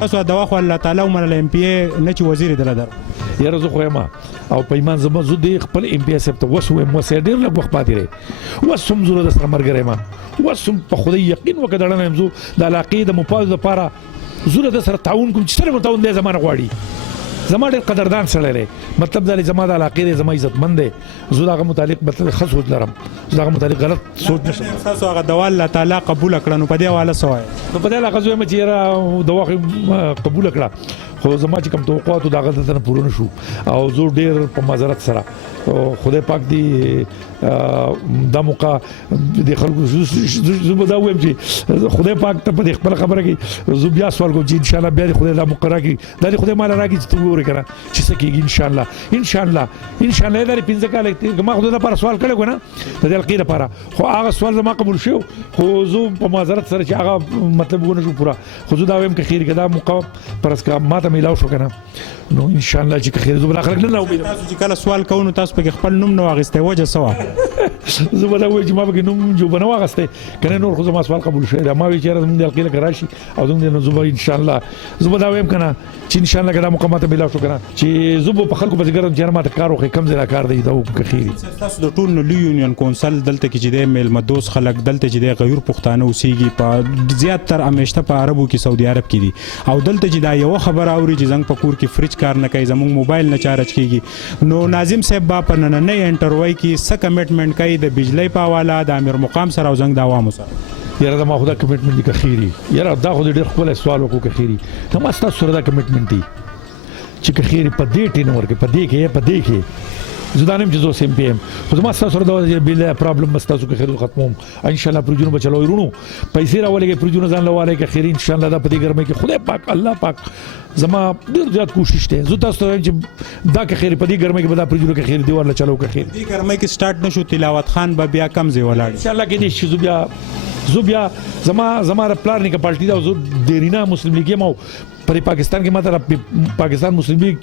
تاسو دوا خو الله تعالی ومنله ام پی ای نه چې وزیر دله در یاره زه خو یم او په ایمان زما زه د خپل ام پی اس ته وس وایم وس ډېر لږ وخت پاتې دی وس هم زه د سره ملګری یم وس هم په خدای یقین وکړه دړنه یم زه د علاقې د مفاد لپاره زه د سره تعاون کوم چې سره مو تعاون دی زما نه غواړي زما ډېر قدردان سړی دی مطلب دا دی زما د علاقې دی زما عزتمند دی زه د هغه متعلق مطلب ښه سوچ لرم زه د هغه متعلق غلط سوچ نشم تاسو هغه دوا الله تعالی قبول کړه نو په دې حواله څه وایي نو په دې علاقه زه وایم چې یاره دوا خو قبول کړه خو زما چې کوم توقعاتو د هغه دلته نه پوره نه شو او زه ډېر په معذرت سره خدای پاک دې دا موقع د خلکو زه به دا وایم چې خدای پاک ته په دې خپله خبره کې زه بیا سوال کوم چې انشاءالله بیا دې خدای دا موقع راکړي دا دې خدای ماله راکړي چې ته وګورې که نه چې څه کېږي انشاءالله دا دې 15 کاله ما خدای لپاره سوال کړی و نه د دې حلقې لپاره خو هغه سوال زما قبول شو خو زه په معذرت سره چې هغه مطلب ونه شو پوره خو زه دا وایم که خیر که دا موقع فرض کړه ما ته میلاو شو که نه نو انشاءالله چې که خیر زه به خلک نه راوبېدم تاسو چې کله سوال کوو نو تاسو پکې خپل نوم نه واخیستی وجه څه وه زه به دا ووایم چې ما پکې نوم جوبه نه واخیستی که نه نور خو زما سوال قبول شوی دی ما وایي چې یاره زموږ د حلقې لکه راشي او زموږ نو زه به انشاءالله زه به دا وایم که نه چې انشاءالله که دا موقع ما ته میلاو شو که نه چې زه به په خلکو پسې ګرځم چې یاره ما ته کار وکړئ کوم ځای دا کار دی دا وکړم که خیر تاسو د ټول لوی یونین کونسل دلته کې چې دی میلمه دوست خلک دلته چې دی غیر پښتانه اوسېږي په زیاتتر همیشته په عربو کې سعودي عرب کې دي او دلته چې دا یوه خبره اوري چې زنګ په کور کې فریج کار نه کوي زموږ موبایل نه چارج کېږي نو ناظم صاحب با په نننۍ انټروای کې څه کمیټمنټ کوي د بجلی په حواله د امیر مقام سره او زنګ د عوامو سره یاره زما خو دا کمیټمنټ دی که خیري یاره دا خو ډېر ښکلی سوال وکړو که خیري زما ستاسو سره دا کمیټمنټ دی چې که خیري په دې ټینه ورکړي په دې کې زه دا نه یم چې زه اوس ام پی یم خو زما ستاسو سره دا وه چې بېله پرابلم به ستاسو که خیر ختموم انشاءالله پروجونه به چلوئ وروڼو پیسې راولېږئ پروجونه ځان له والئ که خیر انشاءالله دا په دې ګرمۍ کې خدای پاک الله پاک زما ډېر زیات کوشش دی زه تاسو ته وایم چې دا که خیر په دې ګرمۍ کې به دا پروجونه که خیر دیوال له چلو که خیر دې ګرمۍ کې سټارټ نه شو تلاوت خان به بیا کم ځای ولاړ انشاءالله کېدای شي چې زه بیا زما پلار نیکه پارټي ده او زه دیرینه مسلم لیګ یم او پر پاکستان کې ماته پاکستان مسلم لیګ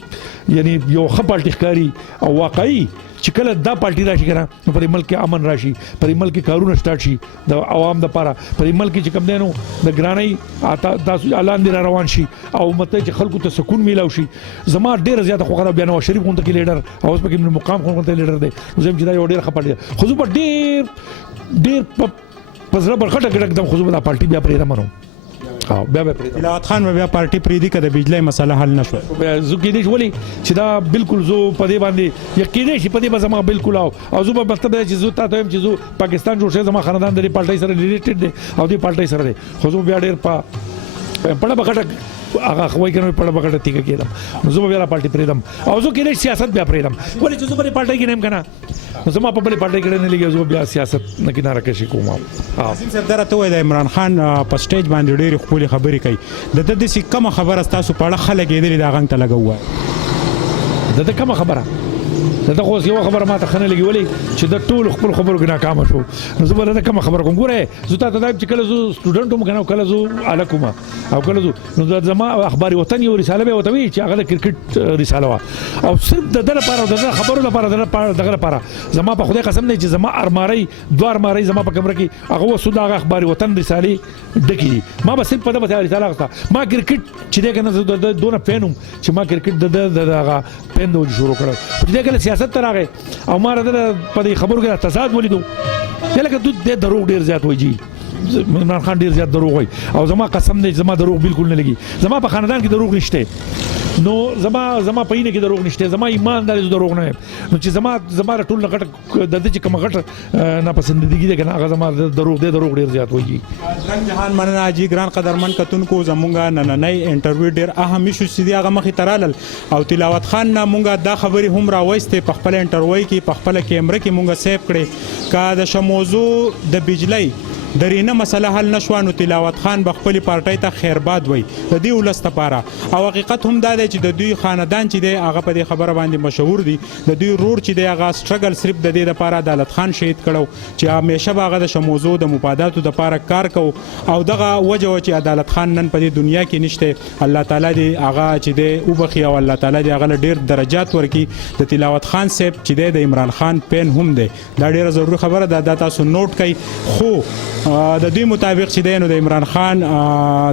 یعنی یو ښه پارټي ښکاري او واقعي چې کله دا پارټي راشي کنه نو پر ملک کې امن راشي پر ملک کې کارونه سٹارټ شي د عوام د لپاره پر ملک کې چې کم دینو د ګرانۍ تاسو اعلان دی روان شي او مته چې خلکو ته سکون میلاو شي زما ډیر زیاته خو خراب بیان شریف غونډه کې لیډر او اوس پکې مقام غونډه لیډر دی زم چې دا یو ډیر خپړ خو زه په ډیر پزړه برخټه ګډم خو زه دا پارټي بیا پرې رمنو بیا تلاوت خان بیا پارټي پریدي که د بجلی مسله حل نشوه زه کېدای شي ولې چې دا بالکل زه په دې باندې یقیني شي په دې به زما بالکل او زه به مطلب دی چې زه تا ته وایم چې زه پاکستان جوړ شوی زما خاندان د دې پارټۍ سره ریلیټډ دی او دې پارټۍ سره دی خو زه بیا ډېر پړه بغټه هغه خوای کنه پړه بغټه تیګه کېدم نو زه به بیا پارټي پرېږدم او زه کېدای سیاست بیا پرېږدم ولې چې زه په دې پارټۍ کې نه یم کنه نو زما په بلې پارټۍ کې نه لګي زه بیا سیاست نه کناره کشي کوم ناظم صاحب دا راته ووایه د عمران خان په سټیج باندې ډېرې ښکلې خبرې کوي د ده داسې کومه خبره ستاسو په اړه ښه لګېدلې د هغه ته لږه ووایه د ده کومه خبره د ده خو اوس یوه خبره ما ته ښه نه لګي ولې چې د ټولو خپلو خبرو کې ناکامه شو نو زه به د ده کومه خبره کوم ګوره زه تا ته دا چې کله زه سټوډنټ وم که نه او کله زه هلک وم او کله زه نو زما اخبار وطن یو رساله به ورته وي چې هغه د کرکټ رساله وه او صرف د ده لپاره او د ده خبرو لپاره دغه لپاره زما په خدای قسم دی چې زما دوه ارمارۍ زما په کمره کې هغه اوس د هغه اخبار وطن رسالې ډکې دي ما به صرف په ده به رساله اخېسته ما کرکټ چې دی که نه زه د دونه فین وم چې ما کرکټ د هغه فین د وجې شروع کړی خو چې دی کله سیاست ته راغی او ما راته په دې خبرو کې تضاد ولیدو لکه د دروغ ډېر زیات وایي جی عمران خان ډېر زیات دروغ وایي او زما قسم دی زما دروغ بالکل نه لګي زما په خاندان کې دروغ نشته نو زما په اینه کې دروغ نشته زما ایمان دا دروغ نه نو چې زما ټول نه غټ د دې چې کومه غټ ناپسندګي ده کنه هغه زما دروغ ډېر زیات وایي رنګ جهان مننه جی ګران قدرمن کتونکو زمونږ نننۍ انټرویو ډېر اهم ایشو چې دی هغه مخې ته رالل او تلاوت خان نه مونږ دا خبرې هم راوستې په خپله انټرویو کې په خپله کیمره کې مونږ سیف کړې که د شموزو د بجلی درینه مسله حل نشوه نو تلاوت خان به خپلې پارټۍ ته خیرباد وایي د دې ولس دپاره او حقیقت هم دا دی چې د دوی خاندان چې دی هغه په دې خبره باندې مشهور دي د دوی رور چې دی هغه سټرګل صرف د دې دپاره عدالت خان شهید کړو چې همیشه به هغه د شموزو د مفاداتو دپاره کار کو او دغه وجه وه چې عدالت خان نن په دې دنیا کې نشته الله تعالی دې هغه چې دی وبخي او الله تعالی دې هغه له ډېر درجات ورکړي د تلاوت خان صاحب چې دی د عمران خان پین هم دی دا ډېره ضروري خبره ده دا تاسو نوٹ کړئ خو د دوی مطابق چې دی نو د عمران خان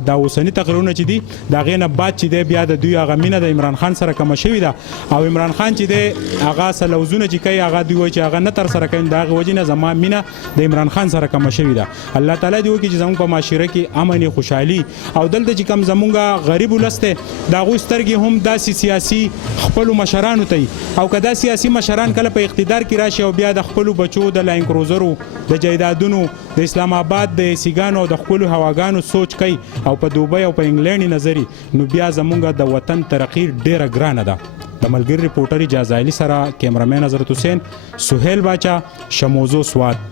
دا اوسني تقریرونه چې دي د هغې نه بعد چې دی بیا د دوی هغه مینه د عمران خان سره کمه شوې ده او عمران خان چې دی هغه سلوزونه چې کوي هغه دوی وایي چې هغه نه ترسره کوي د هغې وجې نه زما مینه د عمران خان سره کمه شوې ده الله تعالی دې وکړي چې زموږ په معاشره کې امن خوشحالي او دلته چې کم زمونږ غریب ولس دی د هغوی سترګې هم داسې سیاسي خپلو مشرانو ته او که دا سیاسي مشران کله په اقتدار کې راشي او بیا د خپلو بچو د لاین کروزرو د جایدادونو د اسلام آباد د سیګانو او د خپلو هواګانو سوچ کوي او په دوبۍ او په انګلینډ نظري نو بیا زمونږ د وطن ترقي ډیره ګرانه ده. د ملګري ریپورټر اجازه علي سره کیمرامین حضرت حسین، سهیل باچا، شموزو سوات.